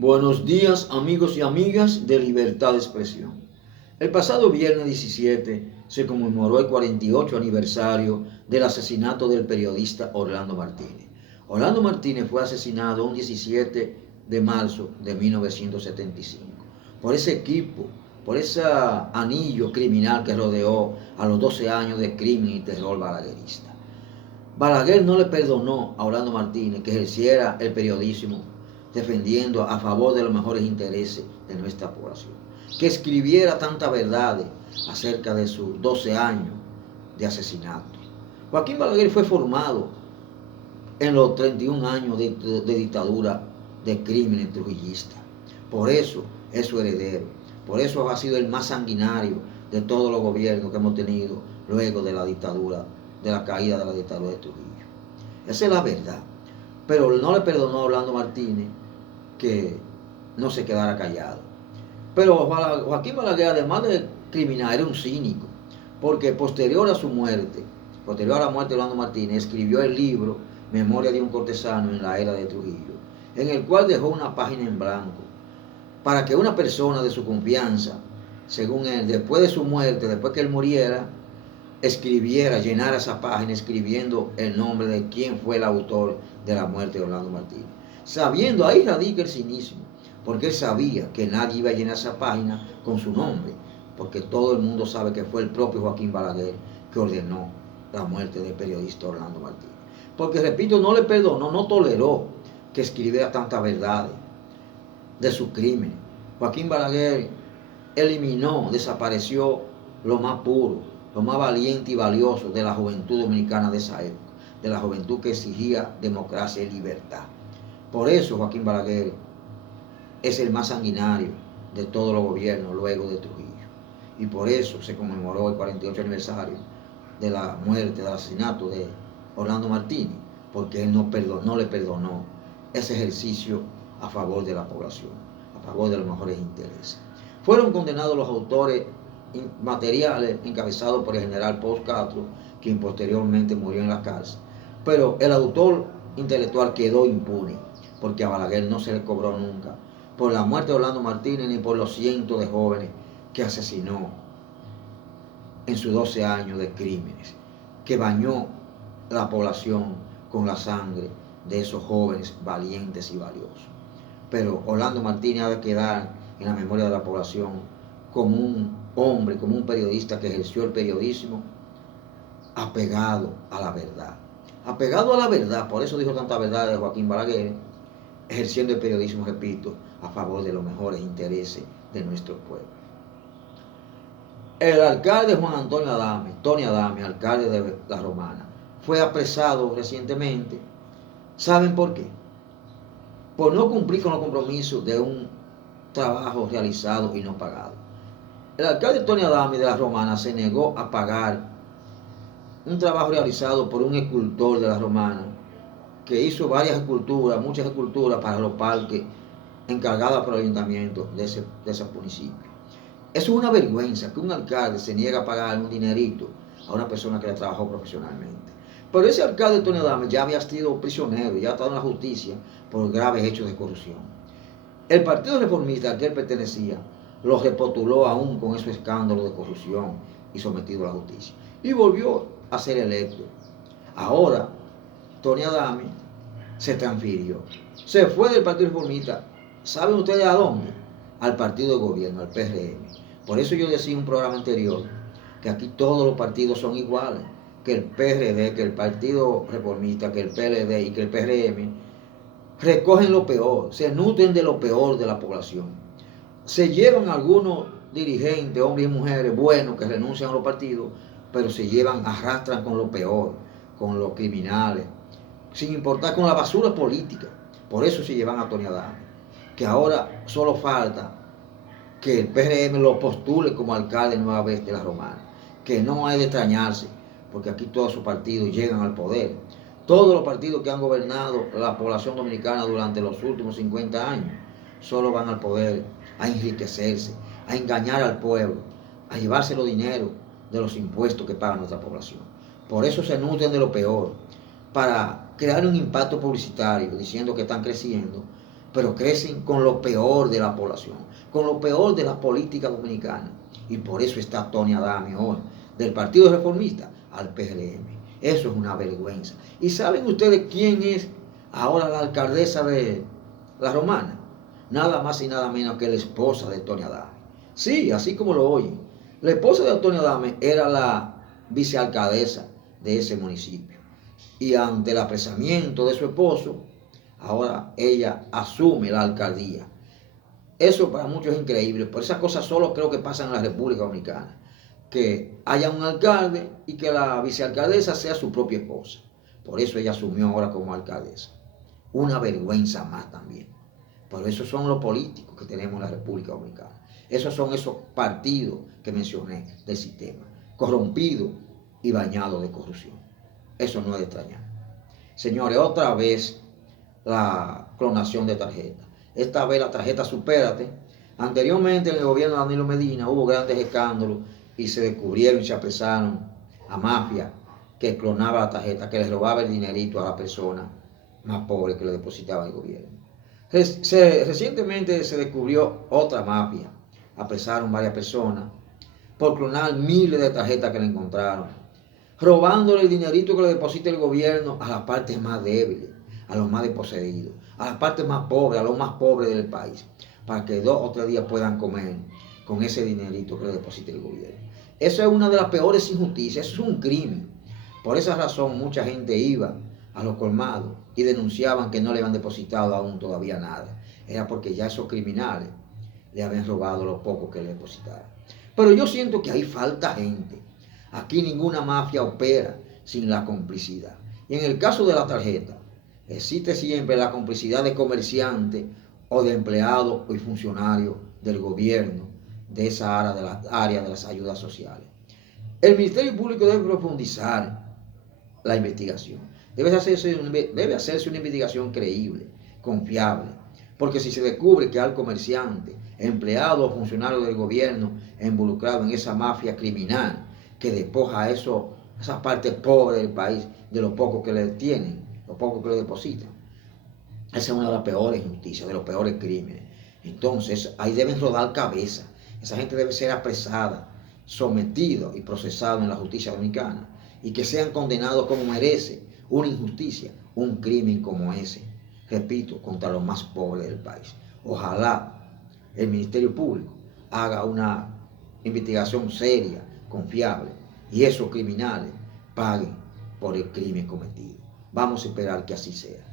Buenos días amigos y amigas de Libertad de Expresión. El pasado viernes 17 se conmemoró el 48 aniversario del asesinato del periodista Orlando Martínez. Orlando Martínez fue asesinado un 17 de marzo de 1975 por ese equipo, por ese anillo criminal que rodeó a los 12 años de crimen y terror balaguerista. Balaguer no le perdonó a Orlando Martínez que ejerciera el periodismo defendiendo a favor de los mejores intereses de nuestra población, que escribiera tantas verdades acerca de sus 12 años de asesinato. Joaquín Balaguer fue formado en los 31 años de dictadura de crímenes trujillistas. Por eso es su heredero, por eso ha sido el más sanguinario de todos los gobiernos que hemos tenido luego de la dictadura, de la caída de la dictadura de Trujillo. Esa es la verdad. Pero no le perdonó a Orlando Martínez que no se quedara callado. Pero Joaquín Balaguer, además de criminal, era un cínico, porque posterior a su muerte, posterior a la muerte de Orlando Martínez, escribió el libro Memoria de un cortesano en la era de Trujillo, en el cual dejó una página en blanco para que una persona de su confianza, según él, después de su muerte, después que él muriera, escribiera, llenara esa página escribiendo el nombre de quién fue el autor de la muerte de Orlando Martínez. Sabiendo, ahí radica el cinismo, porque él sabía que nadie iba a llenar esa página con su nombre, porque todo el mundo sabe que fue el propio Joaquín Balaguer que ordenó la muerte del periodista Orlando Martínez. Porque, repito, no le perdonó, no toleró que escribiera tantas verdades de su crimen. Joaquín Balaguer eliminó, desapareció lo más puro, lo más valiente y valioso de la juventud dominicana de esa época, de la juventud que exigía democracia y libertad. Por eso Joaquín Balaguer es el más sanguinario de todos los gobiernos luego de Trujillo. Y por eso se conmemoró el 48 aniversario de la muerte, del asesinato de Orlando Martínez, porque él no le perdonó ese ejercicio a favor de la población, a favor de los mejores intereses. Fueron condenados los autores materiales encabezados por el general Paul Castro, quien posteriormente murió en la cárcel. Pero el autor intelectual quedó impune, porque a Balaguer no se le cobró nunca por la muerte de Orlando Martínez ni por los cientos de jóvenes que asesinó en sus 12 años de crímenes, que bañó la población con la sangre de esos jóvenes valientes y valiosos. Pero Orlando Martínez ha de quedar en la memoria de la población como un hombre, como un periodista que ejerció el periodismo apegado a la verdad. Apegado a la verdad, por eso dijo tanta verdad de Joaquín Balaguer, ejerciendo el periodismo, repito, a favor de los mejores intereses de nuestro pueblo. El alcalde Juan Antonio Adame, Tony Adame, alcalde de La Romana, fue apresado recientemente. ¿Saben por qué? Por no cumplir con los compromisos de un trabajo realizado y no pagado. El alcalde Tony Adame de La Romana se negó a pagar un trabajo realizado por un escultor de La Romana que hizo varias esculturas, muchas esculturas para los parques encargadas por el ayuntamiento de ese municipio. Eso es una vergüenza que un alcalde se niegue a pagar un dinerito a una persona que le trabajó profesionalmente. Pero ese alcalde Tony Adame ya había sido prisionero, ya ha estado en la justicia por graves hechos de corrupción. El Partido Reformista al que él pertenecía lo repostuló aún con esos escándalos de corrupción y sometido a la justicia. Y volvió a ser electo. Ahora, Tony Adame se transfirió. Se fue del Partido Reformista. ¿Saben ustedes a dónde? Al partido de gobierno, al PRM. Por eso yo decía en un programa anterior que aquí todos los partidos son iguales, que el PRD, que el Partido Reformista, que el PLD y que el PRM recogen lo peor, se nutren de lo peor de la población. Se llevan algunos dirigentes, hombres y mujeres buenos que renuncian a los partidos, pero se llevan, arrastran con lo peor, con los criminales, sin importar con la basura política. Por eso se llevan a Tony Adame, que ahora solo falta que el PRM lo postule como alcalde nueva vez de La Romana, que no hay de extrañarse, porque aquí todos sus partidos llegan al poder. Todos los partidos que han gobernado la población dominicana durante los últimos 50 años solo van al poder a enriquecerse, a engañar al pueblo, a llevarse los dineros de los impuestos que paga nuestra población. Por eso se nutren de lo peor, para crear un impacto publicitario diciendo que están creciendo, pero crecen con lo peor de la población, con lo peor de la política dominicana. Y por eso está Tony Adame hoy, del Partido Reformista al PRM. Eso es una vergüenza. ¿Y saben ustedes quién es ahora la alcaldesa de La Romana? Nada más y nada menos que la esposa de Tony Adame. Sí, así como lo oyen. La esposa de Antonio Adame era la vicealcaldesa de ese municipio. Y ante el apresamiento de su esposo, ahora ella asume la alcaldía. Eso para muchos es increíble, pero esas cosas solo creo que pasan en la República Dominicana. Que haya un alcalde y que la vicealcaldesa sea su propia esposa. Por eso ella asumió ahora como alcaldesa. Una vergüenza más también. Pero esos son los políticos que tenemos en la República Dominicana. Esos son esos partidos que mencioné del sistema, corrompidos y bañados de corrupción. Eso no es de extrañar. Señores, otra vez la clonación de tarjetas. Esta vez la tarjeta Supérate. Anteriormente en el gobierno de Danilo Medina hubo grandes escándalos y se descubrieron y se apresaron a mafias que clonaba la tarjeta, que les robaba el dinerito a la persona más pobre que le depositaba el gobierno. Recientemente se descubrió otra mafia. Apresaron varias personas por clonar miles de tarjetas que le encontraron, robándole el dinerito que le deposita el gobierno a las partes más débiles, a los más desposeídos, a las partes más pobres, a los más pobres del país, para que 2 o 3 días puedan comer con ese dinerito que le deposita el gobierno. Eso es una de las peores injusticias, eso es un crimen. Por esa razón mucha gente iba a los colmados y denunciaban que no le habían depositado aún todavía nada. Era porque ya esos criminales le habían robado lo poco que le depositaron. Pero yo siento que ahí falta gente. Aquí ninguna mafia opera sin la complicidad. Y en el caso de la tarjeta, existe siempre la complicidad de comerciantes o de empleados y funcionarios del gobierno de esa área de las ayudas sociales. El Ministerio Público debe profundizar la investigación. Debe hacerse una investigación creíble, confiable, porque si se descubre que hay comerciantes, empleados o funcionarios del gobierno involucrados en esa mafia criminal que despoja a esas partes pobres del país de lo poco que le tienen, lo poco que le depositan, esa es una de las peores injusticias, de los peores crímenes. Entonces, ahí deben rodar cabeza. Esa gente debe ser apresada, sometida y procesada en la justicia dominicana y que sean condenados como merece una injusticia, un crimen como ese, repito, contra los más pobres del país. Ojalá el Ministerio Público haga una investigación seria, confiable, y esos criminales paguen por el crimen cometido. Vamos a esperar que así sea.